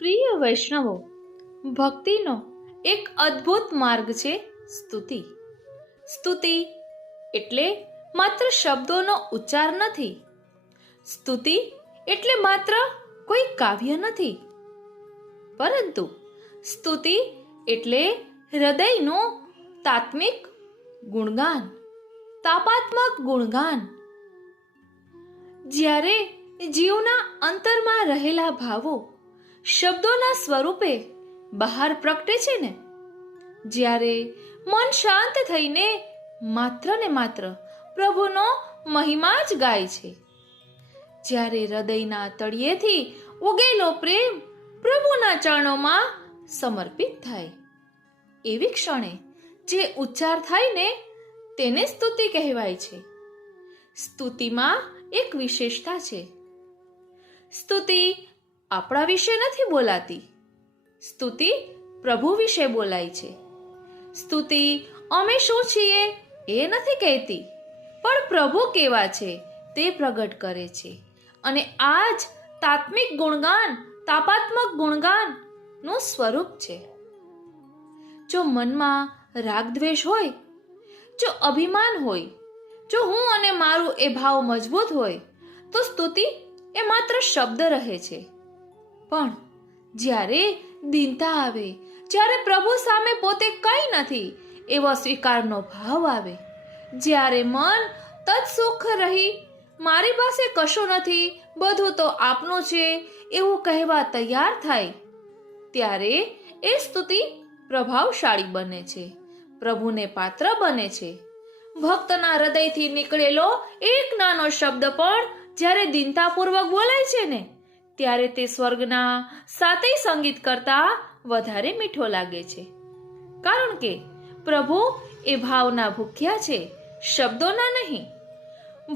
પ્રિય વૈષ્ણવો, ભક્તિનો એક અદ્ભુત માર્ગ છે સ્તુતિ. સ્તુતિ એટલે માત્ર શબ્દોનો ઉચ્ચાર નથી. સ્તુતિ એટલે માત્ર કોઈ કાવ્ય નથી, પરંતુ સ્તુતિ એટલે હૃદયનું તાત્મિક ગુણગાન, તાપાત્મક ગુણગાન. જ્યારે જીવના અંતરમાં રહેલા ભાવો શબ્દોના સ્વરૂપે બહાર પ્રગટે છે ને, જ્યારે મન શાંત થઈને માત્ર ને માત્ર પ્રભુનો મહિમા જ ગાય છે, જ્યારે હૃદયના તળિયેથી ઉગેલો પ્રેમ પ્રભુના ચરણોમાં સમર્પિત થાય, એવી ક્ષણે જે ઉચ્ચાર થાય ને તેને સ્તુતિ કહેવાય છે. સ્તુતિમાં એક વિશેષતા છે. સ્તુતિ આપણા વિશે નથી બોલાતી, સ્તુતિ પ્રભુ વિશે બોલાય છે. સ્તુતિ અમે શું છીએ એ નથી કહેતી, પણ પ્રભુ કેવા છે તે પ્રગટ કરે છે. અને આ જ તાત્મિક ગુણગાન, તાપાત્મક ગુણગાન નું સ્વરૂપ છે. જો મનમાં રાગ દ્વેષ હોય, જો અભિમાન હોય, જો હું અને મારું એ ભાવ મજબૂત હોય, તો સ્તુતિ એ માત્ર શબ્દ રહે છે. પણ જ્યારે દીનતા આવે, જ્યારે પ્રભુ સામે પોતે કંઈ નથી એવો સ્વીકારનો ભાવ આવે, જ્યારે મન તત્સુખ રહી મારી પાસે કશું નથી, બધું તો આપનું છે એવું કહેવા તૈયાર થાય, ત્યારે એ સ્તુતિ પ્રભાવશાળી બને છે, પ્રભુને પાત્ર બને છે. ભક્તના હૃદયથી નીકળેલો એક નાનો શબ્દ પણ જ્યારે દીનતાપૂર્વક બોલાય છે ને, ત્યારે તે સ્વર્ગના સાતેય સંગીત કરતા વધારે મીઠો લાગે છે. કારણ કે પ્રભુ એ ભાવના ભૂખ્યા છે, શબ્દોના નહીં.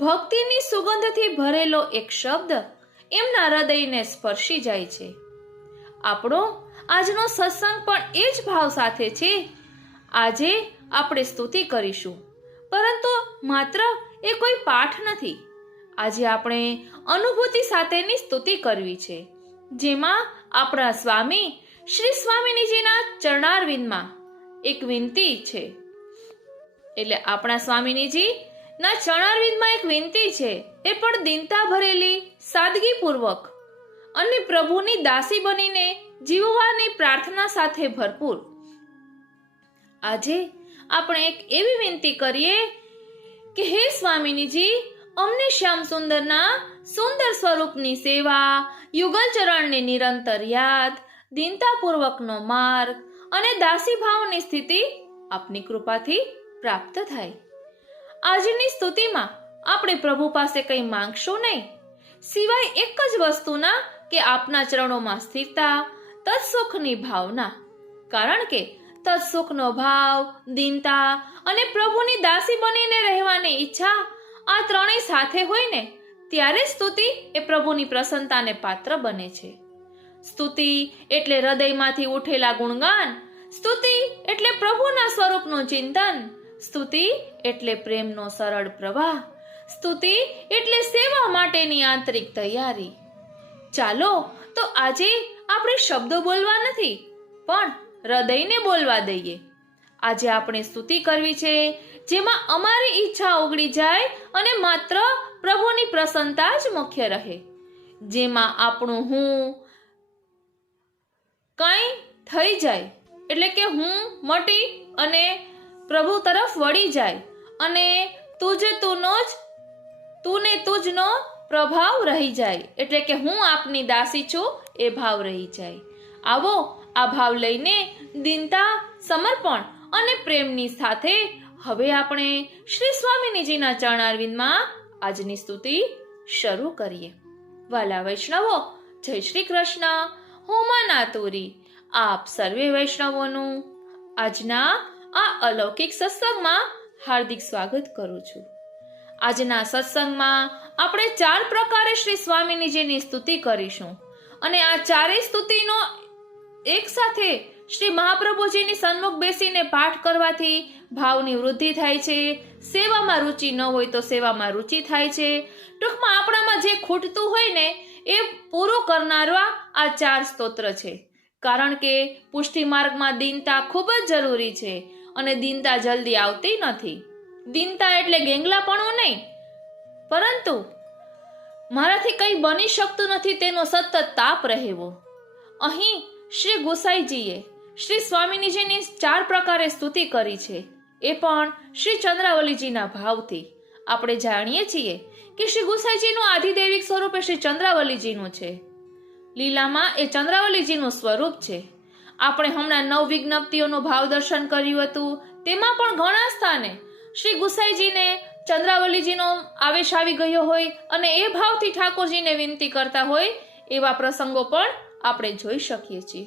ભક્તિની સુગંધથી ભરેલો એક શબ્દ એમના હૃદયને સ્પર્શી જાય છે. આપણો આજનો સત્સંગ પણ એ જ ભાવ સાથે છે. આજે આપણે સ્તુતિ કરીશું, પરંતુ માત્ર એ કોઈ પાઠ નથી. આજે આપણે અનુભૂતિ સાથેની સ્તુતિ કરવી છે, જેમાં આપણા સ્વામી શ્રી સ્વામિનીજીના ચરણારવિંદમાં એક વિનંતી છે. એટલે આપણા સ્વામિનીજી ના ચરણારવિંદમાં એક વિનંતી છે, એ પણ દીનતા ભરેલી, સાદગીપૂર્વક અને પ્રભુની દાસી બનીને જીવવાની પ્રાર્થના સાથે ભરપૂર. આજે આપણે એક એવી વિનંતી કરીએ કે હે સ્વામિનીજી, અમને શ્યામ સુંદરના સુંદર સ્વરૂપની સેવા, યુગલ ચરણની નિરંતર યાદ, દીનતાપૂર્વકનો માર્ગ અને દાસી ભાવની સ્થિતિ આપની કૃપાથી પ્રાપ્ત થાય. આજની સ્તુતિમાં આપણે પ્રભુ પાસે કંઈ માંગશું નહીં, સિવાય એક જ વસ્તુના કે આપના ચરણોમાં સ્થિરતા, તત્સુખની ભાવના. કારણ કે તત્સુખનો ભાવ, દીનતા અને પ્રભુની દાસી બનીને રહેવાની ઈચ્છા, આ ત્રણેય સાથે હોય ને, ત્યારે સ્તુતિ એ પ્રભુની પ્રસન્નતાને પાત્ર બને છે. સ્તુતિ એટલે હૃદયમાંથી ઉઠેલા ગુણગાન, સ્તુતિ એટલે પ્રભુના સ્વરૂપનું ચિંતન, સ્તુતિ એટલે પ્રેમનો સરળ પ્રવાહ, સ્તુતિ એટલે સેવા માટેની આંતરિક તૈયારી. ચાલો તો આજે આપણે શબ્દો બોલવા નથી, પણ હૃદયને બોલવા દઈએ. આજે આપણે સ્તુતિ કરવી છે, જેમાં અમારી ઈચ્છા ઓગળી જાય અને માત્ર પ્રભુની પ્રસન્નતા જ મુખ્ય રહે, જેમાં આપણું હું કંઈ થઈ જાય, એટલે કે હું મટી અને પ્રભુ તરફ વળી જાય, અને તુને તુજનો પ્રભાવ રહી જાય, એટલે કે હું આપની દાસી છું એ ભાવ રહી જાય. આવો આ ભાવ લઈને દીનતા, સમર્પણ અને પ્રેમની સાથે હવે આપણે શ્રી સ્વામિનીજીના ચરણારવિંદમાં આજની સ્તુતિ શરૂ કરીએ. વાલા વૈષ્ણવો, જય શ્રી કૃષ્ણ. હું મના તુરી આપ સર્વે વૈષ્ણવોનું આજના આ અલૌકિક સત્સંગમાં હાર્દિક સ્વાગત કરું છું. આજના સત્સંગમાં આપણે 4 પ્રકારે શ્રી સ્વામિનીજીની સ્તુતિ કરીશું, અને આ ચારેય સ્તુતિનો એક સાથે શ્રી મહાપ્રભુજીની સન્મુખ બેસીને પાઠ કરવાથી ભાવની વૃદ્ધિ થાય છે, સેવામાં રુચિ ન હોય તો સેવામાં રુચિ થાય છે. ટૂંકમાં આપણામાં જે ખૂટતું હોય ને એ પૂરો કરનારા આ 4 સ્તોત્ર છે. કારણ કે પુષ્ટિ માર્ગમાં દીનતા ખૂબ જ જરૂરી છે અને દીનતા જલ્દી આવતી નથી. દીનતા એટલે ગેંગલાપણું નહીં, પરંતુ મારાથી કંઈ બની શકતું નથી તેનો સતત તાપ રહેવો. અહીં શ્રી ગુસાઈજીએ શ્રી સ્વામિનીજીની 4 પ્રકારે સ્તુતિ કરી છે, એ પણ શ્રી ચંદ્રાવલીજીના ભાવથી. આપણે જાણીએ છીએ કે શ્રી ગુસાઈજીનું આધિદૈવિક સ્વરૂપ એ શ્રી ચંદ્રાવલીજીનું છે. લીલામાં એ ચંદ્રાવલીજીનું સ્વરૂપ છે. આપણે હમણાં 9 વિજ્ઞપ્તિઓનું ભાવ દર્શન કર્યું હતું, તેમાં પણ ઘણા સ્થાને શ્રી ગુસાઈજીને ચંદ્રાવલીજીનો આવેશ આવી ગયો હોય અને એ ભાવથી ઠાકોરજીને વિનંતી કરતા હોય એવા પ્રસંગો પણ આપણે જોઈ શકીએ છીએ.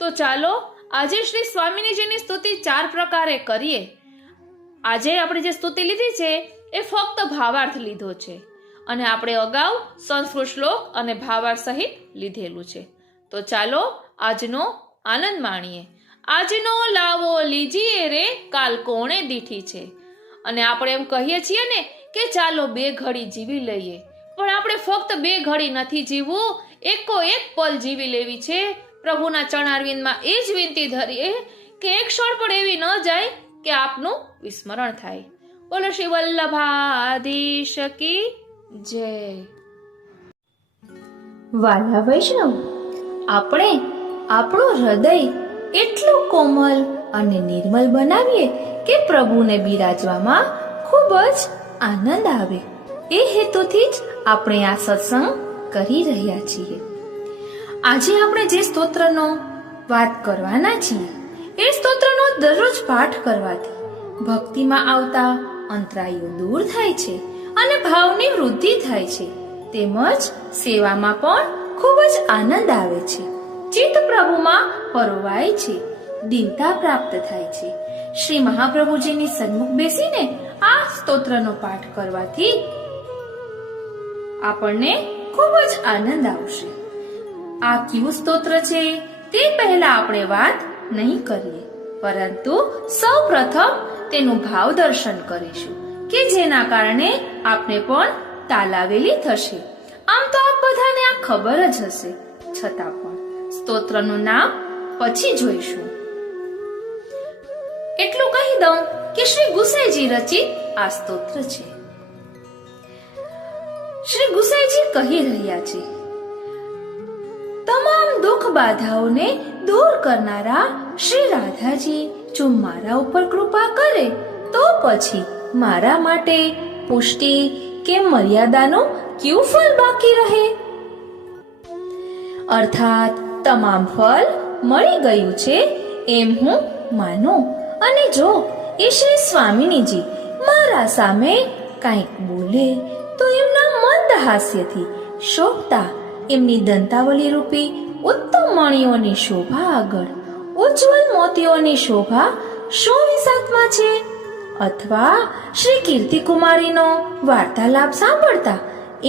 તો ચાલો આજે શ્રી સ્વામિનીજીની સ્તુતિ 4 પ્રકારે કરીએ. આજે આપણે જે સ્તુતિ લીધી છે એ ફક્ત ભાવાર્થ લીધો છે અને આપણે અગાઉ સંસ્કૃત શ્લોક અને ભાવાર્થ સહિત લીધેલું છે. તો ચાલો આજનો આનંદ માણીએ. આજનો લાવો લીજીએ રે, કાલ કોણે દીઠી છે. અને આપણે એમ કહીએ છીએ ને કે ચાલો 2 ઘડી જીવી લઈએ, પણ આપણે ફક્ત 2 ઘડી નથી જીવવું, એકો એક પલ જીવી લેવી છે. પ્રભુના ચરણારવિંદમાં એ જ વિનંતી ધરીએ કે એક ક્ષણ પણ એવી ન જાય કે આપનું વિસ્મરણ થાય. બોલો શ્રી વલ્લભાધીશ કી જય. વાલા વૈષ્ણવ, આપણે આપણું હૃદય એટલું કોમલ અને નિર્મલ બનાવીએ કે પ્રભુને બિરાજવામાં ખૂબ જ આનંદ આવે. એ હેતુથી જ આપણે આ સત્સંગ કરી રહ્યા છીએ. આજે આપણે જે સ્તોત્રનો વાત કરવાના છીએ એ સ્તોત્રનો દરરોજ પાઠ કરવાથી ભક્તિમાં આવતા અંતરાયો દૂર થાય છે અને ભાવની વૃદ્ધિ થાય છે. તેમજ સેવામાં પણ ખૂબ જ આનંદ આવે છે. ચિત્ત પ્રભુમાં પરોવાય છે, દીનતા પ્રાપ્ત થાય છે. શ્રી મહાપ્રભુજીની સન્મુખ બેસીને આ સ્તોત્રનો પાઠ કરવાથી આપણને ખૂબ જ આનંદ આવશે. આ કયું સ્તોત્ર છે તે પહેલા આપણે વાત નહીં કરીએ, પરંતુ સૌ પ્રથમ તેનું ભાવ દર્શન કરીશું કે જેના કારણે આપને પણ તાલાવેલી થશે. આમ તો આપ બધાને આ ખબર જ હશે, છતાં પણ સ્તોત્રનું નામ પછી જોઈશું. એટલું કહી દઉં કે શ્રી ગુસાઈજી રચિત આ સ્તોત્ર છે. શ્રી ગુસાઈજી કહી રહ્યા છે, તમામ દુઃખ બાધાઓને દૂર કરનારા શ્રી રાધાજી જો મારા ઉપર કૃપા કરે તો પછી મારા માટે પુષ્ટિ કે મર્યાદાનું ક્યું ફળ બાકી રહે? અર્થાત તમામ ફળ મળી ગયું છે એમ હું માનું. અને જો એ શ્રી સ્વામિનીજી મારા સામે કંઈક બોલે તો એમના મંદ હાસ્યથી શોભતા એમની દંતાવલી રૂપી ઉત્તમ મણિઓની શોભા આગળ ઉજ્જવલ મોતીઓની શોભા શું વિસાતમાં છે? અથવા શ્રી કીર્તિકુમારીનો વાર્તાલાપ સાંભળતા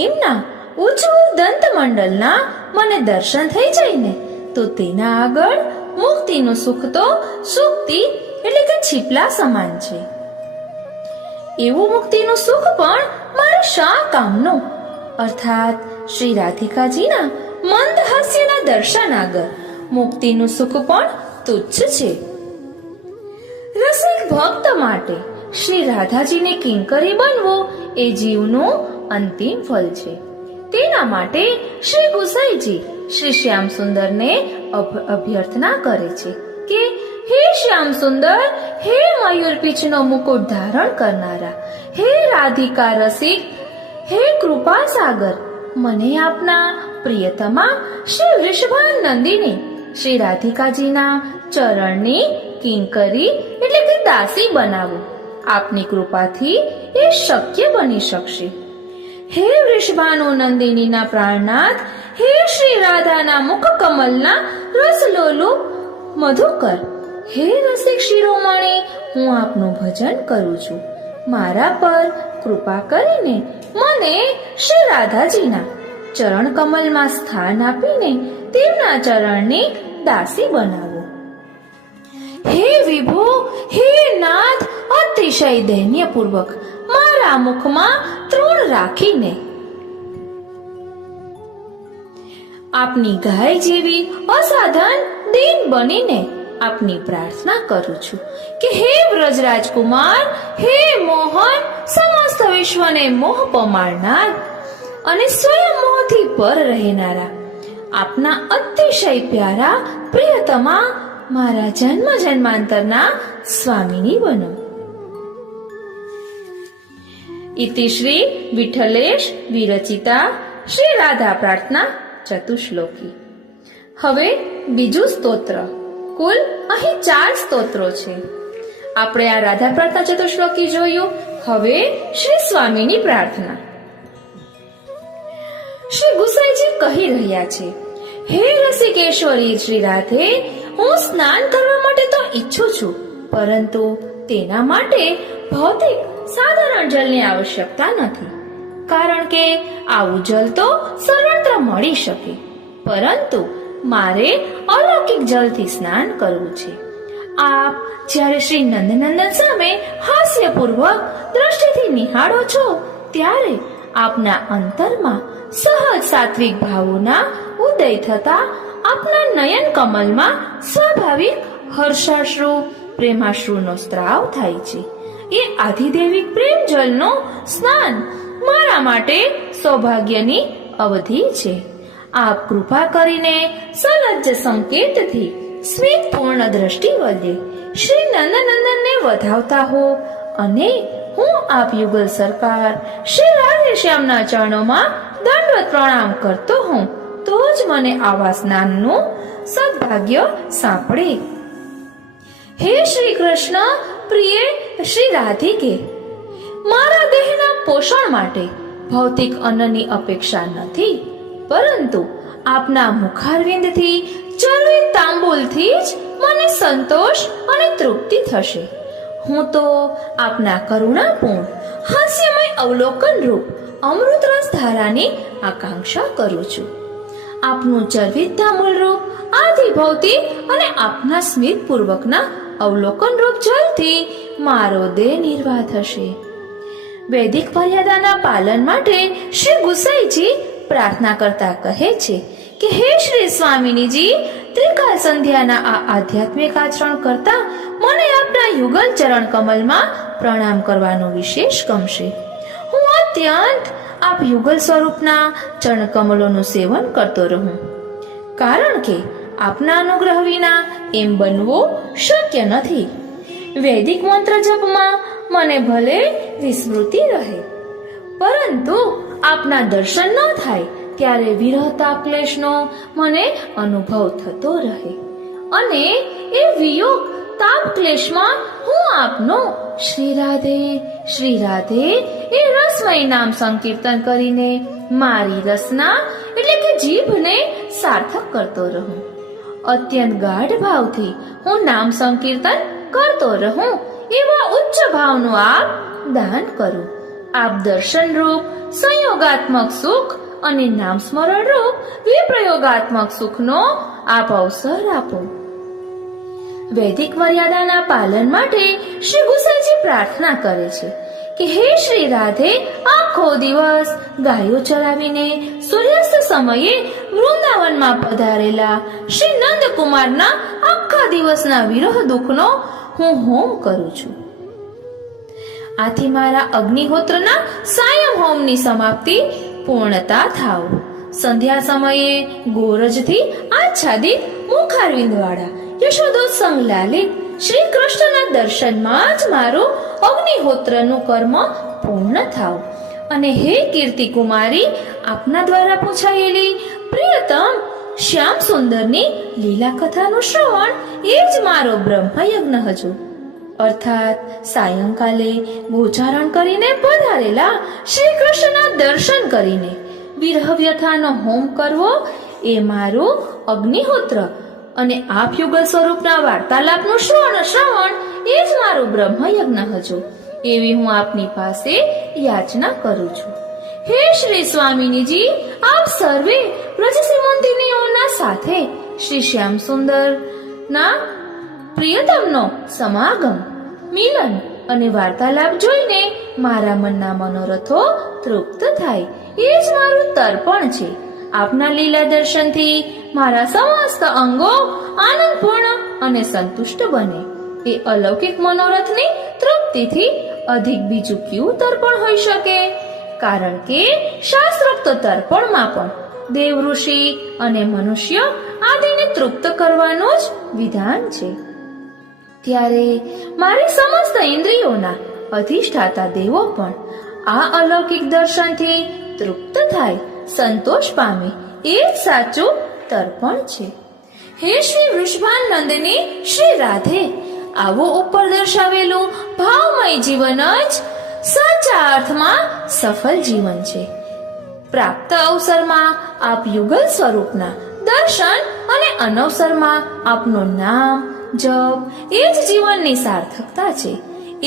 એમના ઉજ્જવલ દંતમંડલના મને દર્શન થઈ જાય ને તો તેના આગળ મુક્તિનું સુખ તો સુક્તિ એટલે કે છીપલા સમાન છે. એવું મુક્તિનું સુખ પણ મારું શા કામનું? અર્થાત શ્રી રાધિકાજીના મંદ હાસ્યના દર્શન આગળ મુક્તિનું સુખ પણ તુચ્છ છે. રસિક ભક્ત માટે શ્રી રાધાજીને કિંકરી બનવો એ જીવનું અંતિમ ફળ છે. તેના માટે શ્રી ગુસાઈજી શ્રી શ્યામ સુંદરને અભ્યર્થના કરે છે કે હે શ્યામ સુંદર, હે મયુર પીછનો મુકુટ ધારણ કરનારા, હે રાધિકા રસિક, હે કૃપા સાગર, મને આપના પ્રિયતમા શ્રી વૃષભાન નંદિની શ્રી રાધિકાજીના ચરણની કિંકરી એટલે કે દાસી બનાવો. આપની કૃપાથી એ શક્ય બની શકશે. હે વૃષભાનો નંદિનીના પ્રાણનાથ, હે શ્રી રાધાના મુખ કમલના રસલોલુ મધુકર, હે રસિક શિરોમણી, હું આપનું ભજન કરું છું. મારા પર કૃપા કરીને મને શ્રી રાધાજીના ચરણ કમલમાં સ્થાન આપીને તેમના ચરણની દાસી બનાવો. હે વિભો, હે નાથ, અતિશય દૈન્યપૂર્વક મારા મુખમાં તૃણ રાખીને આપની ગાય જેવી અસાધારણ દીન બનીને આપની પ્રાર્થના કરું છું કે હે વ્રજરાજકુમાર, હે મોહન, સમસ્ત વિશ્વને મોહ પમાડનાર અને સ્વયં મોહથી પર રહેનારા આપના અતિશય પ્યારા પ્રિયતમા મારા જન્મ જન્માંતરના સ્વામીની બનો. ઇતિ શ્રી વિઠ્ઠલેશ વિરચિતા શ્રી રાધા પ્રાર્થના ચતુશ્લોકી. હવે બીજું સ્તોત્ર. કુલ અહીં 4 સ્તોત્રો છે. આપણે આ રાધા પ્રાર્થના ચતુશ્લોકી જોયું. હવે શ્રી સ્વામીની પ્રાર્થના. શ્રી ગુસાઈજી કહી રહ્યા છે, હે રસિકેશ્વરી શ્રી રાધે, હું સ્નાન કરવા માટે તો ઈચ્છું છું, પરંતુ તેના માટે ભૌતિક સાધારણ જલની આવશ્યકતા નથી, કારણ કે આવું જલ તો સર્વત્ર મળી શકે, પરંતુ મારે અલૌકિક જલથી સ્નાન કરવું છે. આપ જ્યારે શ્રી નંદનંદન સામે હાસ્યપૂર્વક દ્રષ્ટિથી નિહાળો છો, ત્યારે આપના અંતરમાં સહજ સાત્વિક ભાવોના ઉદય થતા આપના નયન કમલમાં સ્વાભાવિક હર્ષાશ્રુ પ્રેમાશ્રુનો સ્ત્રાવ થાય છે. એ આધિદેવિક પ્રેમ જલનો સ્નાન મારા માટે સૌભાગ્યની અવધિ છે. આપ કૃપા કરીને સલજ્જ સંકેતથી સ્મિત પૂર્ણ દ્રષ્ટિ વડે શ્રી નંદનંદનને વધાવતા હો અને હું આપ યુગલ સરકાર શ્રી રાધે શ્યામના ચરણોમાં દંડવત પ્રણામ કરતો હોઉં તો જ મને આવા સ્નાનનું સદભાગ્ય સાંપડે. હે શ્રી કૃષ્ણ પ્રિય શ્રી રાધિકે, મારા દેહના પોષણ માટે ભૌતિક અન્નની અપેક્ષા નથી, પરંતુ આપના મુખારવિંદથી ચરવિત તાંબુલથી જ મને સંતોષ અને તૃપ્તિ થશે. હું તો આપના કરુણાપૂર્ણ હાસ્યમય અવલોકન રૂપ અમૃત રસ ધારાની આકાંક્ષા કરું છું. આપનું ચરવિત તાંબુલ રૂપ આદિ ભૌતિક અને આપના સ્મિત પૂર્વકના અવલોકન રૂપ જલથી મારો દેહ નિર્વાહ થશે. વૈદિક મર્યાદાના પાલન માટે શ્રી ગુસાઈજી પ્રાર્થના કરતા કહે છે કે હે શ્રી સ્વામિનીજી, ત્રિકાલ સંધ્યાના આ આધ્યાત્મિક આચરણ કરતા મને આપના યુગલ ચરણ કમલમાં પ્રણામ કરવાનું વિશેષ ગમશે. હું અત્યંત આપ યુગલ સ્વરૂપના ચરણ કમલોનું સેવન કરતો રહું, કારણ કે આપના અનુગ્રહ વિના એમ બનવું શક્ય નથી. વૈદિક મંત્ર જપમાં મને ભલે વિસ્મૃતિ રહે, પરંતુ આપના દર્શન ન થાય ત્યારે વિરહ તાપ ક્લેશનો મને અનુભવ થતો રહે, અને એ વિયોગ તાપ ક્લેશમાં હું આપનો શ્રી રાધે એ રસમય નામ સંકીર્તન કરીને મારી રસના એટલે કે જીભને સાર્થક કરતો રહું. અત્યંત ગાઢ ભાવથી હું નામ સંકીર્તન કરતો રહું એવા ઉચ્ચ ભાવનું આપ દાન કરો. આપ દર્શન રૂપ સંયોગાત્મક સુખ અને નામ સ્મરણ રૂપ વિપ્રયોગાત્મક સુખનો આપ અવસર આપો. વૈદિક મર્યાદાના પાલન માટે શ્રી ગુસાઈજી પ્રાર્થના કરે છે કે હે શ્રી રાધે, આખો દિવસ ગાયો ચરાવીને સૂર્યાસ્ત સમયે વૃંદાવનમાં પધારેલા શ્રી નંદકુમારના આખા દિવસના વિરહ દુઃખનો હું હોમ કરું છું. આથી મારા અગ્નિહોત્રના સાયમ હોમની સમાપ્તિ પૂર્ણતા થાવ. સંધ્યા સમયે ગોરજથી આચ્છાદિત મુખારવિંદવાળા યશોદોત્સંગ લાલિત શ્રી કૃષ્ણના દર્શનમાં જ મારું અગ્નિહોત્રનું કર્મ પૂર્ણ થાવ. અને હે કીર્તિ કુમારી, આપના દ્વારા પૂછાયેલી પ્રિયતમ શ્યામ સુંદરની લીલા કથાનું શ્રવણ એ જ મારો બ્રહ્મયજ્ઞ હજુ. અર્થાત સાયંકાલે ગોચારણ કરીને પધારેલા શ્રી કૃષ્ણના દર્શન કરીને વિરહ વ્યથાનો હોમ કરવો એ મારું અગ્નિહોત્ર, અને આપ યુગલ સ્વરૂપના વાર્તાલાપનું શ્રવણ એ જ મારું બ્રહ્મયજ્ઞ હજુ. એવી હું આપની પાસે યાચના કરું છું. હે શ્રી સ્વામિનીજી, આપ સર્વે વ્રજસીમંતિનીઓના સાથે શ્રી શ્યામ સુંદર ના પ્રિયતમનો સમાગમ, મિલન અને વાર્તાલાપ જોઈને મારા મનના મનોરથો તૃપ્ત થાય એ જ મારું તર્પણ છે. આપના લીલા દર્શનથી મારા સમસ્ત અંગો આનંદપૂર્ણ અને સંતુષ્ટ બને. એ અલૌકિક મનોરથની તૃપ્તિથી અધિક બીજું ક્યું તર્પણ હોઈ શકે? કારણ કે શાસ્ત્રોક્ત તર્પણમાં પણ દેવ, ઋષિ અને મનુષ્ય આદિને તૃપ્ત કરવાનું જ વિધાન છે. ત્યારે મારી સમસ્ત ઇન્દ્રિયોના અધિષ્ઠાતા દેવો પણ આ અલૌકિક દર્શનથી તૃપ્ત થાય, સંતોષ પામે, એ જ સાચું તર્પણ છે. હે શ્રી વૃષભાનંદની શ્રી રાધે, આવો ઉપર દર્શાવેલું ભાવમય જીવન જ સાચા અર્થમાં સફળ જીવન છે. પ્રાપ્ત અવસરમાં આપ યુગલ સ્વરૂપના દર્શન અને અનવસરમાં આપનું નામ જપ એ જ જીવનની સાર્થકતા છે.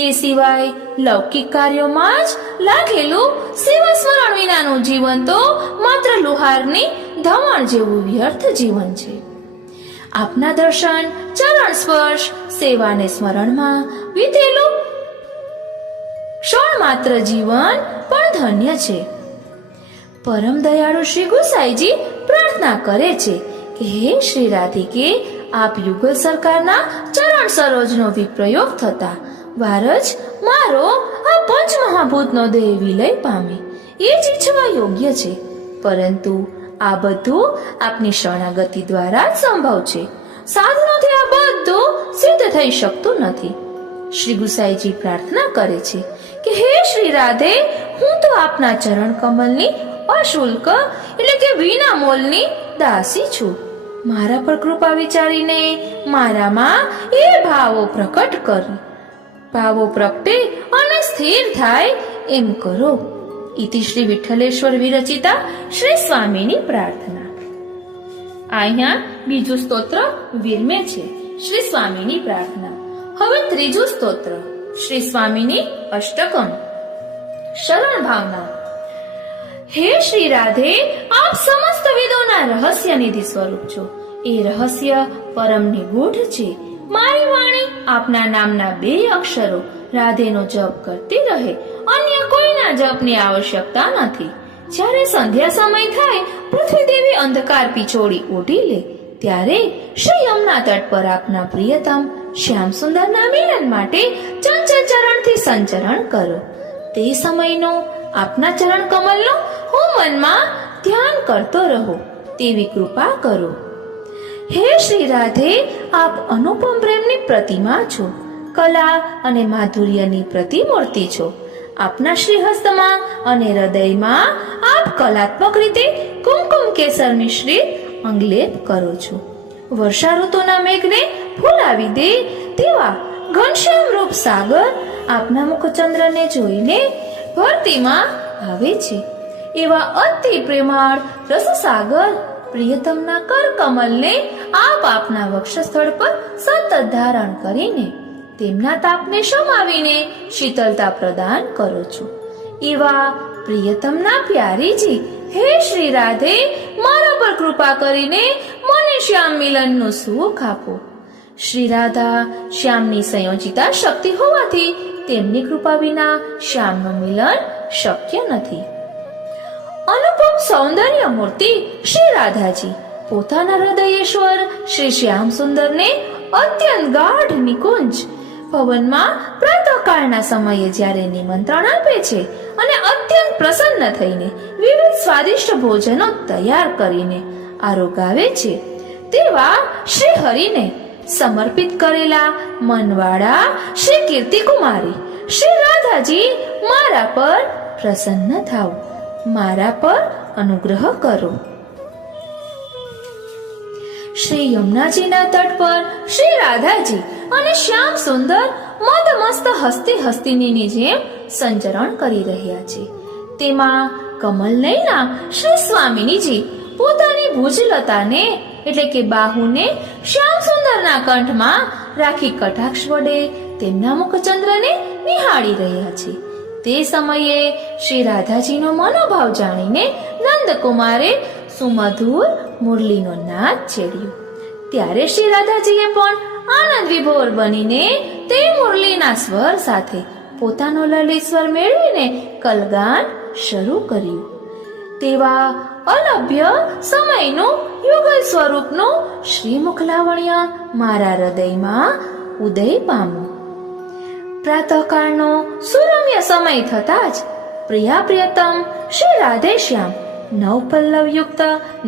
એ સિવાય લૌકિક કાર્યોમાં જ લાગેલું સેવા સ્મરણ વિનાનું જીવન તો માત્ર લુહારની ધમણ જેવું વ્યર્થ જીવન છે. આપના દર્શન, ચરણ સ્પર્શ, સેવાને સ્મરણમાં વીતેલું ક્ષણ માત્ર જીવન પણ ધન્ય છે. પરમ દયાળુ શ્રી ગુસાઈજી પ્રાર્થના કરે છે કે હે શ્રી રાધિકે, આપ યુગલ સરકારના ચરણ સરોજનો વિપ્રયોગ થતા વાર જ મારો આ પંચમહાભૂતનો દેહ વિલય પામે, એ જ ઈચ્છવા યોગ્ય છે. પરંતુ આ બધું આપની શરણાગતિ દ્વારા જ સંભવ છે. સાધનોથી આ બધું સિદ્ધ થઈ શકતું નથી. શ્રી ગુસાઈજી પ્રાર્થના કરે છે કે હે શ્રી રાધે, હું તો આપના ચરણ કમલની અશુલ્ક એટલે કે વિના મોલની દાસી છું. મારા પર કૃપા વિચારીને મારામાં એ ભાવો પ્રગટે અને સ્થિર થાય એમ કરો. ઇતિ શ્રી વિઠ્ઠલેશ્વર વિરચિતા શ્રી સ્વામીની પ્રાર્થના. અહીંયા બીજું સ્તોત્ર વિરમે છે, શ્રી સ્વામીની પ્રાર્થના. હવે ત્રીજું સ્તોત્ર, શ્રી સ્વામીની અષ્ટકમ. શરણ ભાવના. હે શ્રી રાધે, આપ સમસ્ત વેદોના રહસ્ય નિધિ સ્વરૂપ છો. એ રહસ્ય પરમ નિગૂઢ છે. મારી વાણી આપના નામના 2 અક્ષરો રાધેનો જપ કરતી રહે, અન્ય કોઈના જપની આવશ્યકતા નથી. જ્યારે સંધ્યા સમય થાય, પૃથ્વી દેવી અંધકાર પીછોડી ઓઢી લે, ત્યારે શ્રી યમુના તટ પર આપના પ્રિયતમ શ્યામ સુંદરના મિલન માટે ચંચળ ચરણથી સંચરણ કરો. તે સમયનો આપના ચરણ કમલનો હું મનમાં ધ્યાન કરતો રહો તેવી કૃપા કરો. હે શ્રી રાધે, આપ અનુપમ પ્રેમની પ્રતિમા છો, કલા અને માધુર્યની પ્રતિમૂર્તિ છો. આપના શ્રીહસ્તમાં અને હૃદયમાં આપ કલાત્મક રીતે કુમકુમ કેસર મિશ્રિત અંગલેપ કરો છો. વર્ષા ઋતુના મેઘને ફૂલાવી દે તેવા ઘનશ્યામ રૂપ સાગર આપના મુખચંદ્રને જોઈને ભરતીમાં આવે છે. એવા અતિ પ્રેમાળ રસસાગર પ્રિયતમના કર કમલને આપ આપના વક્ષસ્થળ પર સતત ધારણ કરીને તેમના તાપને શમાવીને શીતળતા પ્રદાન કરો છો. એવા પ્રિયતમના પ્યારીજી હે શ્રી રાધે, મારા પર કૃપા કરીને મને શ્યામ મિલનનું સુખ આપો. શ્રી રાધા શ્યામની સંયોજિતા શક્તિ હોવાથી તેમની કૃપા વિના શ્યામનું મિલન શક્ય નથી. અનુપમ સૌંદર્ય મૂર્તિ શ્રી રાધાજી પોતાના હૃદયેશ્વર શ્રી શ્યામ સુંદરને અત્યંત ગાઢ નિકુંજ ભવનમાં પ્રાતઃકાળના સમયે જ્યારે નિમંત્રણ આપે છે અને અત્યંત પ્રસન્ન થઈને વિવિધ સ્વાદિષ્ટ ભોજનો તૈયાર કરીને આરોગાવે છે, તેવા શ્રી હરિને સમર્પિત કરેલા મનવાળા શ્રી કીર્તિકુમારી શ્રી રાધાજી મારા પર પ્રસન્ન થાઓ, મારા પર અનુગ્રહ કરો. શ્રી યમુનાજીના તટ પર શ્રી રાધાજી અને શ્યામ સુંદર મદમસ્ત હસ્તી હસ્તિનીની જેમ સંચરણ કરી રહ્યા છે. તેમાં કમલ નયના શ્રી સ્વામિનીજી પોતાની ભુજલતાને એટલે કે બાહુને શ્યામ સુંદરના કંઠમાં રાખી કટાક્ષ વડે તેમના મુખચંદ્રને નિહાળી રહ્યા છે. તે સમયે શ્રી રાધાજીનો મનોભાવ જાણીને નંદકુમારે સુમધુર મુરલીનો નાદ છેડ્યો. ત્યારે શ્રી રાધાજીએ પણ આનંદ વિભોર બનીને તે મુરલીના સ્વર સાથે પોતાનો લલિત સ્વર મેળવીને કલગાન શરૂ કર્યું. તેવા અલભ્ય સમયનું યુગલ સ્વરૂપનું શ્રીમુખ લાવણ્ય મારા હૃદયમાં ઉદય પામું. પ્રાતઃકાળનો સુરમ્ય સમય થતા જ પ્રિયા પ્રિયતમ શ્રી રાધેશ્યામ નવ પલ્લવયુક્ત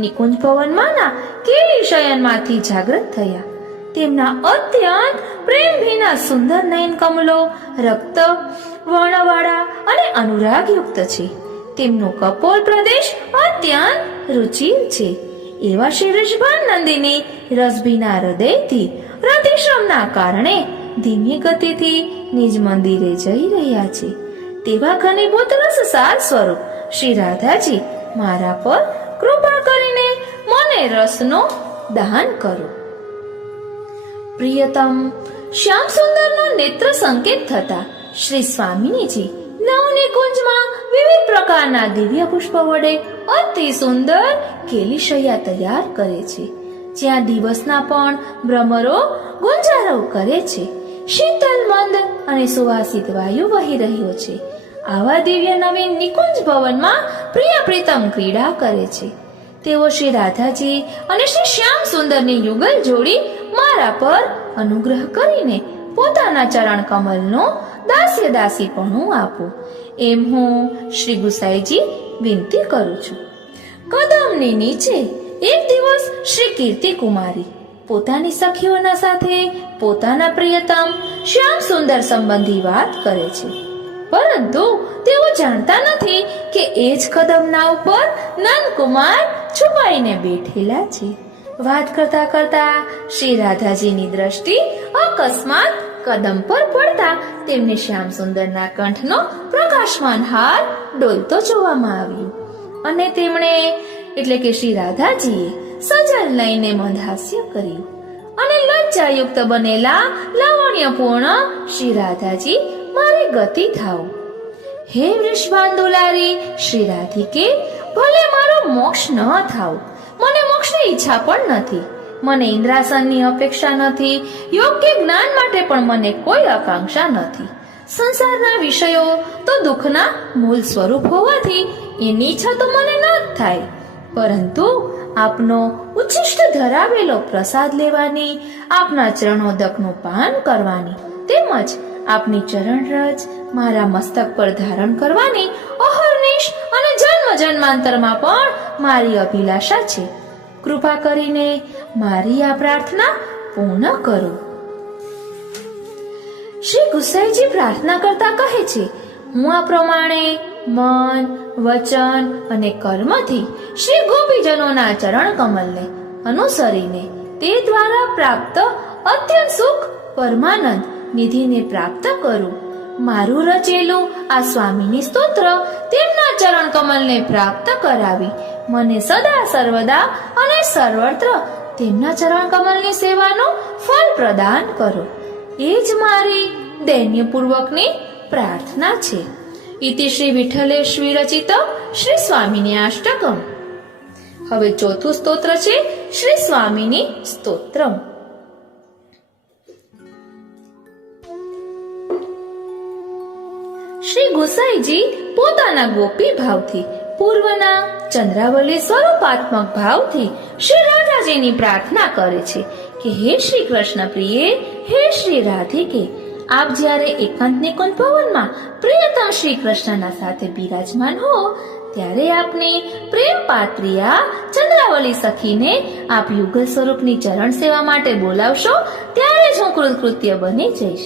નિકુંજ પવનમાંના કેલી શયનમાંથી જાગૃત થયા. તેમના અત્યંત પ્રેમભીના સુંદર નયન કમલો રક્ત વર્ણવાળા અને અનુરાગયુક્ત છે. તેમનો કપોલ પ્રદેશ અત્યંત રુચિર છે. એવા શ્રી ઋષભાન નંદિની રસભીના હૃદયથી રતિશ્રમના કારણે ધીમી ગતિથી નિજ મંદિરે જઈ રહ્યા છે. તેવા ઘનીભૂત રસસાર સ્વરૂપ શ્રી રાધાજી મારા પર કૃપા કરીને મને રસનો દાન કરો. પ્રિયતમ શ્યામ સુંદરનો નેત્ર સંકેત થતા શ્રી સ્વામિનીજી નવનિકુંજમાં વિવિધ પ્રકારના દિવ્ય પુષ્પ વડે અતિ સુંદર કેલીશૈયા તૈયાર કરે છે. જ્યાં દિવસના પણ ભ્રમરો ગુંજારવ કરે છે. શીતલ મંદ અને સુવાસિત વાયુ વહી રહ્યો છે. આવા દિવ્ય નવીન નિકુંજ ભવનમાં પ્રિય પ્રીતમ ક્રીડા કરે છે. તેઓ શ્રી રાધાજી અને શ્રી શ્યામ સુંદરની યુગલ જોડી મારા પર અનુગ્રહ કરીને પોતાના ચરણ કમલનો દાસ્ય દાસીપણું આપો એમ હું શ્રી ગુસાઈજી વિનંતી કરું છું. કદમની નીચે એક દિવસ શ્રી કીર્તિ કુમારી પોતાની સખીઓના સાથે પોતાના પ્રિયતમ શ્યામ સુંદર સંબંધી વાત કરે છે. પરંતુ તેઓ જાણતા નથી કે એ જ કદમના ઉપર નંદકુમાર છુપાઈને બેઠેલા છે. વાત કરતા કરતા શ્રી રાધાજીની દ્રષ્ટિ અકસ્માત કદમ પર પડતા તેમને શ્યામ સુંદરના કંઠનો પ્રકાશમાન હાર ડોલતો જોવામાં આવ્યો અને તેમણે એટલે કે શ્રી રાધાજીએ સજલ લઈને મંદહાસ્ય કર્યું અને લજ્જાયુક્ત બનેલા લાવણ્યપૂર્ણ શ્રી રાધાજી મારી ગતિ થાઓ. હે વૃષભાન દુલારી શ્રી રાધિકે, ભલે મારો મોક્ષ ન થાવ, મને મોક્ષની ઈચ્છા પણ નથી, મને ઇન્દ્રાસનની અપેક્ષા નથી, યોગ્ય જ્ઞાન માટે પણ મને કોઈ આકાંક્ષા નથી. સંસારના વિષયો તો દુઃખના મૂળ સ્વરૂપ હોવાથી એની ઈચ્છા તો મને ન જ થાય, પરંતુ આપનો ઉચ્છિષ્ટ ધરાવેલો પ્રસાદ લેવાની, આપના ચરણોદકનું પાન કરવાની, તેમજ આપની ચરણરજ મારા મસ્તક પર ધારણ કરવાની અહર્નિશ અને જન્મ જન્માંતરમાં પણ મારી અભિલાષા છે. કૃપા કરીને મારી આ પ્રાર્થના પૂર્ણ કરો. શ્રી ગુસાઈજી પ્રાર્થના કરતા કહે છે, હું આ પ્રમાણે મન, વચન અને કર્મથી શ્રી ગોપીજનોના ચરણ કમલને અનુસરીને તે દ્વારા પ્રાપ્ત અત્યંત સુખ પરમાનંદ નિધિને પ્રાપ્ત કરું. મારું રચેલું આ સ્વામીની સ્તોત્ર તેમના ચરણ કમલને પ્રાપ્ત કરાવી મને સદા સર્વદા અને સર્વત્ર તેમના ચરણ કમલની સેવાનું ફળ પ્રદાન કરો. એ જ મારી દૈન્યપૂર્વકની પ્રાર્થના છે. ઇતિ શ્રી વિઠ્ઠલેશ્વરી રચિત શ્રી સ્વામિની અષ્ટકમ. હવે ચોથું સ્તોત્ર છે શ્રી સ્વામિની સ્તોત્રમ. શ્રી ગુસાઈજી પોતાના ગોપી ભાવથી પૂર્વના ચંદ્રાવલી સ્વરૂપાત્મક ભાવથી શ્રી રાધાજીની પ્રાર્થના કરે છે કે હે શ્રી કૃષ્ણ પ્રિય, હે શ્રી રાધિકે, આપ જ્યારે એકાંત નિકુંજ ભવનમાં પ્રિયતમ શ્રી કૃષ્ણના સાથે બિરાજમાન હો ત્યારે આપની પ્રેમ પાત્રિયા ચંદ્રાવલી સખીને આપ યુગલ સ્વરૂપની ચરણ સેવા માટે બોલાવશો ત્યારે જ હું કૃતકૃત્ય બની જઈશ.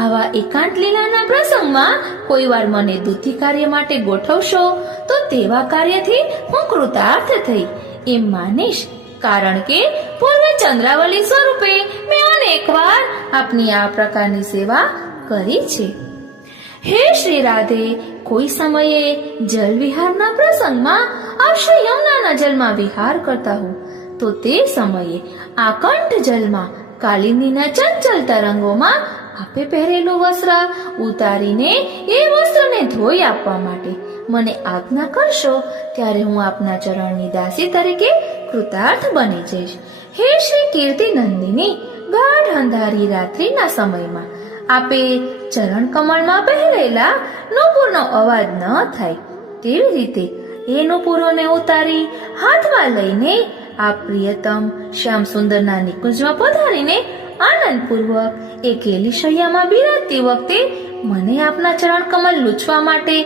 આવા એકાંત લીલાના પ્રસંગમાં કોઈ વાર મને દૂતી કાર્ય માટે ગોઠવશો તો તેવા કાર્યથી હું કૃતાર્થ થઈ એમ માનીશ, કારણ કે પૂર્વે ચંદ્રાવલી સ્વરૂપે મેં અનેકવાર આપની આ પ્રકારની સેવા કરી છે. હે શ્રી રાધે, કોઈ સમયે જલ વિહારના પ્રસંગમાં આપ શ્રી યમુનાના જલમાં વિહાર કરતા હો તો તે સમયે આ કંઠ જલમાં કાલિંદીના ચંચલ તરંગોમાં આપે પહેરેલું વસ્ત્ર ઉતારીને એ વસ્ત્રને ધોઈ આપવા માટે મને આજ્ઞા કરશો ત્યારે હું આપના ચરણની દાસી તરીકે કૃતાર્થ બની જઈશ. હે શ્રી કીર્તિ નંદિની, ગાઢ અંધારી રાત્રિના સમયમાં આપે ચરણ કમળમાં પહેરેલા નુપુરનો અવાજ ન થાય તેવી રીતે એ નુપુરોને ઉતારી હાથમાં લઈને આપ પ્રિયતમ શ્યામ સુંદરના નિકુંજમાં પધારીને આનંદપૂર્વક એ કેલી શૈયામાં બિરાજતી વખતે મને આપના ચરણ કમલ લૂછવા માટે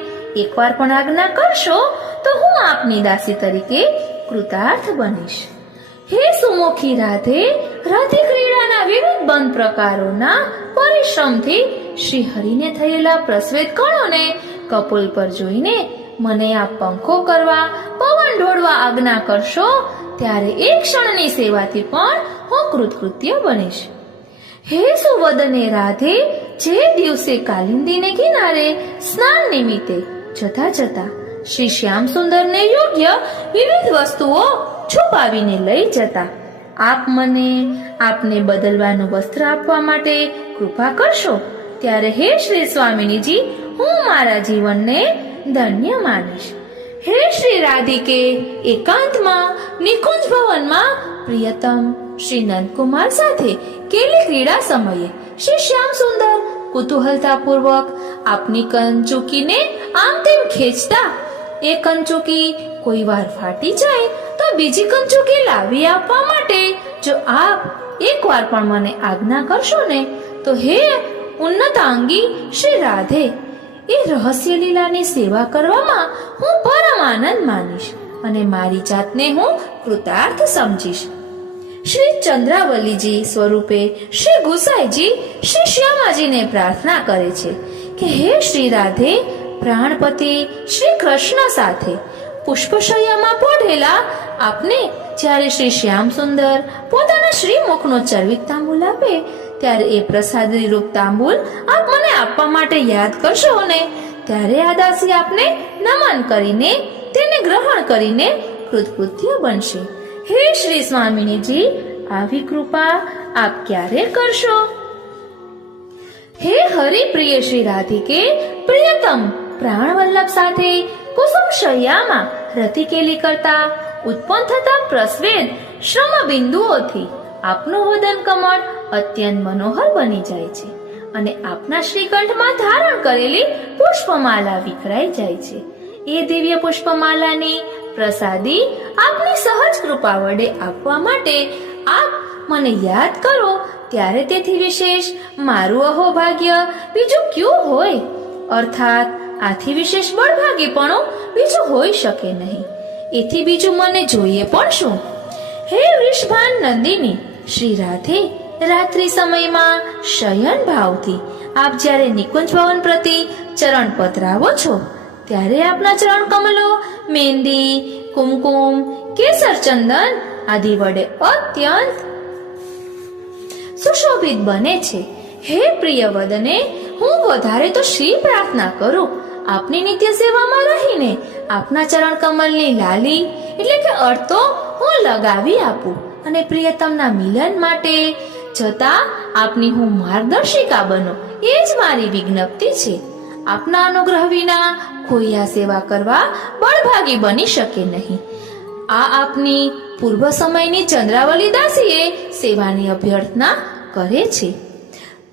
એકવાર પણ આજ્ઞા કરશો તો હું આપની દાસી તરીકે કૃતાર્થ બનીશ. હે સુમુખી રાધે, રતિ ક્રીડાના વિવિધ બંધ પ્રકારોના પરિશ્રમથી શ્રી હરિને થયેલા પ્રસ્વેત કણોને કપોલ પર જોઈને મને આ પંખો કરવા, પવન ઢોળવા આજ્ઞા કરશો ત્યારે એક ક્ષણની સેવાથી પણ હું કૃતકૃત્ય બનીશ. હે સુવદને રાધે, જે દિવસે કાલિંદીને કિનારે સ્નાન નિમિત્તે જતા જતા શ્રી શ્યામ સુંદરને યોગ્ય વિવિધ વસ્તુઓ છુપાવીને લઈ જતા આપ મને આપને બદલવાનું વસ્ત્ર આપવા માટે કૃપા કરશો ત્યારે હે શ્રી સ્વામિનીજી, હું મારા જીવનને ધન્ય માનીશ. હે શ્રી રાધિકે, એકાંતમાં નિકુંજ ભવનમાં પ્રિયતમ શ્રી નંદકુમાર સાથે કેલી ક્રીડા સમયે શ્રી શ્યામ સુંદર કુતૂહલતાપૂર્વક આપની કંચુકીને આમ તેમ ખેંચતા એ કંચુકી કોઈ વાર ફાટી જાય તો બીજી કંચુકી લાવી આપવા માટે જો આપ એકવાર પણ મને આજ્ઞા કરશો ને તો હે ઉન્નતાંગી શ્રી રાધે, એ રહસ્ય લીલાની સેવા કરવામાં હું પરમ આનંદ માનીશ અને મારી જાતને હું કૃતાર્થ સમજીશ. શ્રી ચંદ્રાવલીજી સ્વરૂપે શ્રી ગુસાઈજી શ્રી શ્યામાજીને પ્રાર્થના કરે છે કે હે શ્રી રાધે, પ્રાણપતિ શ્રી કૃષ્ણ સાથે પુષ્પશય્યામાં પોઢેલા આપને જ્યારે શ્રી શ્યામ સુંદર પોતાના શ્રીમુખનો ચર્વિત તાંબુલ આપે ત્યારે એ પ્રસાદી રૂપ તાંબુલ આપ મને આપવા માટે યાદ કરશો ને ત્યારે આ દાસી આપને નમન કરીને તેને ગ્રહણ કરીને કૃતકૃત્ય બનશે. હે શ્રી સ્વામિનીજી, આવી કૃપા આપ ક્યારે કરશો? હે હરિપ્રિય શ્રી રાધિકે, પ્રિયતમ પ્રાણવલ્લભ સાથે કુસુમ શૈયામાં રતિકેલી કરતા ઉત્પન્ન થતા પ્રસ્વેદ શ્રમ બિંદુઓથી આપનું વદન કમળ અત્યંત મનોહર બની જાય છે અને આપના શ્રીકંઠમાં ધારણ કરેલી પુષ્પમાલા વિખરાઈ જાય છે. એ દિવ્ય પુષ્પમાલાની પ્રસાદી આપની સહજ કૃપા વડે આપવા માટે આપ મને યાદ કરો ત્યારે તેથી વિશેષ મારું અહોભાગ્ય બીજું ક્યું હોય? અર્થાત આથી વિશેષ બળભાગીપણું બીજું હોઈ શકે નહીં. એથી બીજું મને જોઈએ પણ શું? હે વૃષભાન નંદિની શ્રી રાધે, રાત્રિ સમયમાં શયન ભાવથી આપ જ્યારે નિકુંજ ભવન પ્રતિ ચરણ પધરાવો છો ત્યારે આપના ચરણ કમલો મહેંદી, કુમકુમ, કેસર ચંદન આદિ વડે અત્યંત સુશોભિત બને છે. હે પ્રિય વદને, હું વધારે તો શ્રી પ્રાર્થના કરું આપની નિત્ય સેવામાં રહીને આપના ચરણ કમલની લાલી એટલે કે અર્તો હું લગાવી આપું અને પ્રિયતમના મિલન માટે જતા આપની હું માર્ગદર્શિકા બનો એ જ મારી વિજ્ઞપ્તિ છે. આપના અનુગ્રહ વિના કોઈ આ સેવા કરવા બળભાગી બની શકે નહીં. આ આપની પૂર્વ સમયની ચંદ્રાવલી દાસીએ સેવાની અભ્યર્થના કરે છે.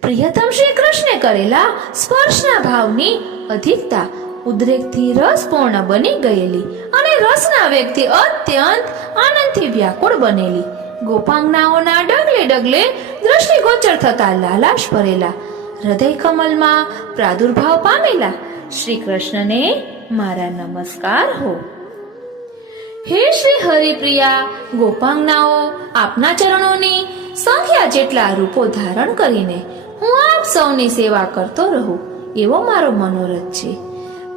પ્રિયતમ શ્રી કૃષ્ણે કરેલા સ્પર્શના ભાવની અધિકતા ઉદ્રેકથી રસપૂર્ણ બની ગયેલી અને રસના વેગથી અત્યંત આનંદથી વ્યાકુળ બનેલી ગોપાંગનાઓના ડગલે ડગલે દ્રષ્ટિગોચર થતા લાલાશ ભરેલા હૃદય કમલમાં પ્રાદુર્ભાવ પામેલા શ્રી કૃષ્ણને મારા નમસ્કાર હો. હે શ્રી હરિપ્રિયા, ગોપાંગનાઓ આપના ચરણોની સંખ્યા જેટલા રૂપો ધારણ કરીને હું આપ સૌની સેવા કરતો રહું એવો મારો મનોરથ છે.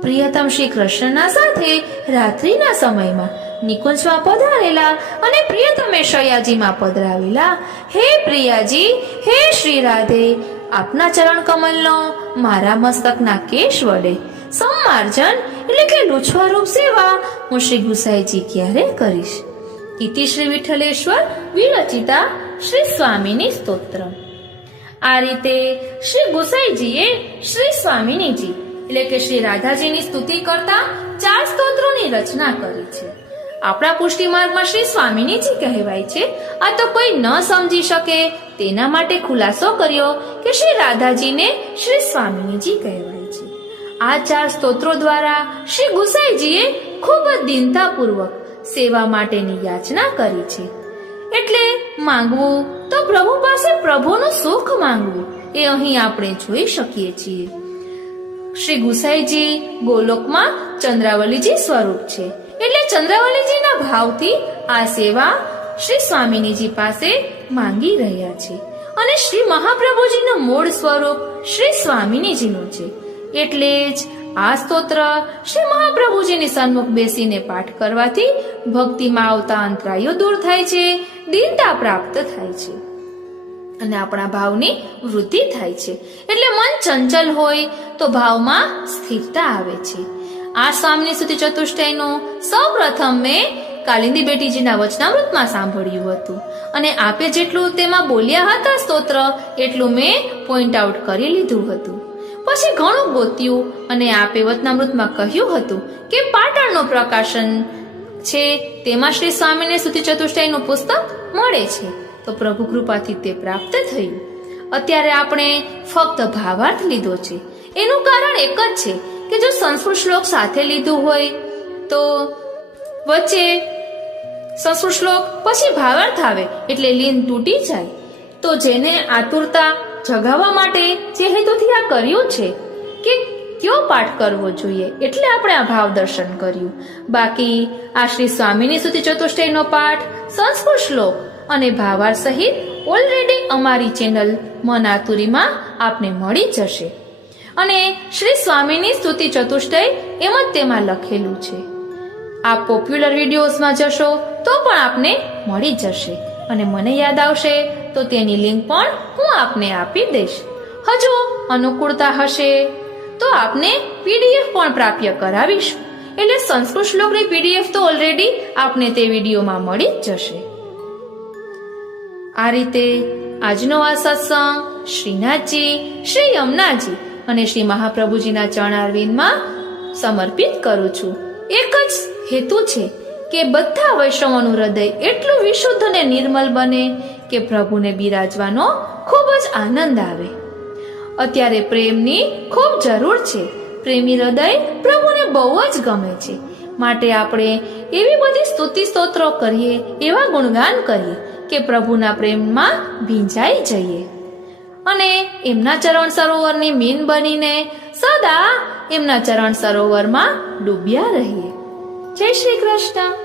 પ્રિયતમ શ્રી કૃષ્ણના સાથે રાત્રિના સમયમાં નિકુંજમાં પધારેલા અને પ્રિયતમે શૈયાજીમાં પધરાવેલા હે પ્રિયાજી, હે શ્રી રાધે, આપના ચરણ કમલનો મારા મસ્તકના કેશ વડે સંમાર્જન એટલે કે લૂછવા રૂપ સેવા હું શ્રી ગુસાઈજી ક્યારે કરીશ? ઇતિ શ્રી વિઠ્ઠલેશ્વર વિરચિતા શ્રી સ્વામિની સ્તોત્ર. આ રીતે શ્રી ગુસાઈજીએ શ્રી સ્વામિનીજી એટલે કે શ્રી રાધાજીની સ્તુતિ કરતા 4 સ્તોત્રોની રચના કરી છે. આપણા પુષ્ટિ માર્ગમાં શ્રી સ્વામિનીજી કહેવાય છે. આ તો કોઈ ન સમજી શકે તેના માટે ખુલાસો કર્યો કે શ્રી રાધાજીને શ્રી સ્વામિનીજી કહેવાય છે. આ 4 સ્તોત્રો દ્વારા શ્રી ગુસાઈજીએ ખૂબ જ દીનતાપૂર્વક સેવા માટેની યાચના કરી છે. એટલે માંગવું તો પ્રભુ પાસે પ્રભુનું સુખ માંગવું એ અહીં આપણે જોઈ શકીએ છીએ. શ્રી ગુસાઈજી ગોલોકમાં ચંદ્રાવલીજી સ્વરૂપ છે, એટલે ચંદ્રાવલીજીના ભાવથી આ સેવા શ્રી સ્વામિનીજી પાસે માંગી રહ્યા છે. અને શ્રી મહાપ્રભુજીનું મૂળ સ્વરૂપ શ્રી સ્વામિનીજીનું છે. એટલે જ આ સ્તોત્ર શ્રી મહાપ્રભુજીની સન્મુખ બેસીને પાઠ કરવાથી ભક્તિમાં આવતા અંતરાયો દૂર થાય છે, દીનતા પ્રાપ્ત થાય છે અને આપણા ભાવની વૃદ્ધિ થાય છે. એટલે મન ચંચલ હોય તો ભાવમાં સ્થિરતા આવે છે. આ સ્વામિની સ્તુતિ ચતુષ્ટયનું સૌ પ્રથમ મેં કાલિંદી બેટીજીના વચનામૃતમાં સાંભળ્યું હતું અને આપે જેટલું તેમાં બોલ્યા હતા સ્તોત્ર એટલું મેં પોઈન્ટ આઉટ કરી લીધું હતું. પછી ઘણું ગોત્યું અને આપે વચનામૃતમાં કહ્યું હતું કે પાટણનું પ્રકાશન છે તેમાં શ્રી સ્વામીને સ્તુતિ ચતુષ્ટયનું પુસ્તક મળે છે, તો પ્રભુ કૃપાથી તે પ્રાપ્ત થયું. અત્યારે આપણે ફક્ત ભાવાર્થ લીધો છે. એનું કારણ એક જ છે કે જો સંસ્કૃત શ્લોક સાથે લીધું હોય તો વચ્ચે સંસ્કૃત શ્લોક પછી ભાવાર્થ આવે એટલે લીન તૂટી જાય. તો જેને આતુરતા જગાવવા માટે જે હેતુથી આ કર્યું છે કે કયો પાઠ કરવો જોઈએ એટલે આપણે આ ભાવ દર્શન કર્યું. બાકી આ શ્રી સ્વામીની સ્તુતિ ચતુષ્ટયનો પાઠ સંસ્કૃત શ્લોક અને ભાવાર્થ સહિત ઓલરેડી અમારી ચેનલ મન આતુરીમાં આપને મળી જશે. અને શ્રી સ્વામીની સ્તુતિ ચતુષ્ટય એમ જ તેમાં લખેલું છે. આપ પોપ્યુલર વિડીયોઝમાં જશો તો પણ આપને મળી જશે અને મને યાદ આવશે તો તેની લિંક પણ હું આપને આપી દઈશ. હજુ અનુકૂળતા હશે તો આપને પીડીએફ પણ પ્રાપ્ય કરાવીશું. એટલે સંસ્કૃત શ્લોકની પીડીએફ તો ઓલરેડી આપને તે વિડીયોમાં મળી જ જશે. આ રીતે આજનો આ સત્સંગ શ્રીનાથજી, શ્રી યમુનાજી અને શ્રી મહાપ્રભુજીના ચરણારવિંદમાં સમર્પિત કરું છું. એક જ હેતુ છે કે બધા વૈષ્ણવોનું હૃદય એટલું વિશુદ્ધ અને નિર્મલ બને કે પ્રભુને બિરાજવાનો ખૂબ જ આનંદ આવે. અત્યારે પ્રેમની ખૂબ જરૂર છે. પ્રેમી હૃદય પ્રભુને બહુ જ ગમે છે. માટે આપણે એવી બધી સ્તુતિ સ્તોત્રો કરીએ, એવા ગુણગાન કરીએ કે પ્રભુના પ્રેમમાં ભીંજાઈ જઈએ અને એમના ચરણ સરોવરની મીન બનીને સદા એમના ચરણ સરોવરમાં ડૂબ્યા રહીએ. જય શ્રી કૃષ્ણ.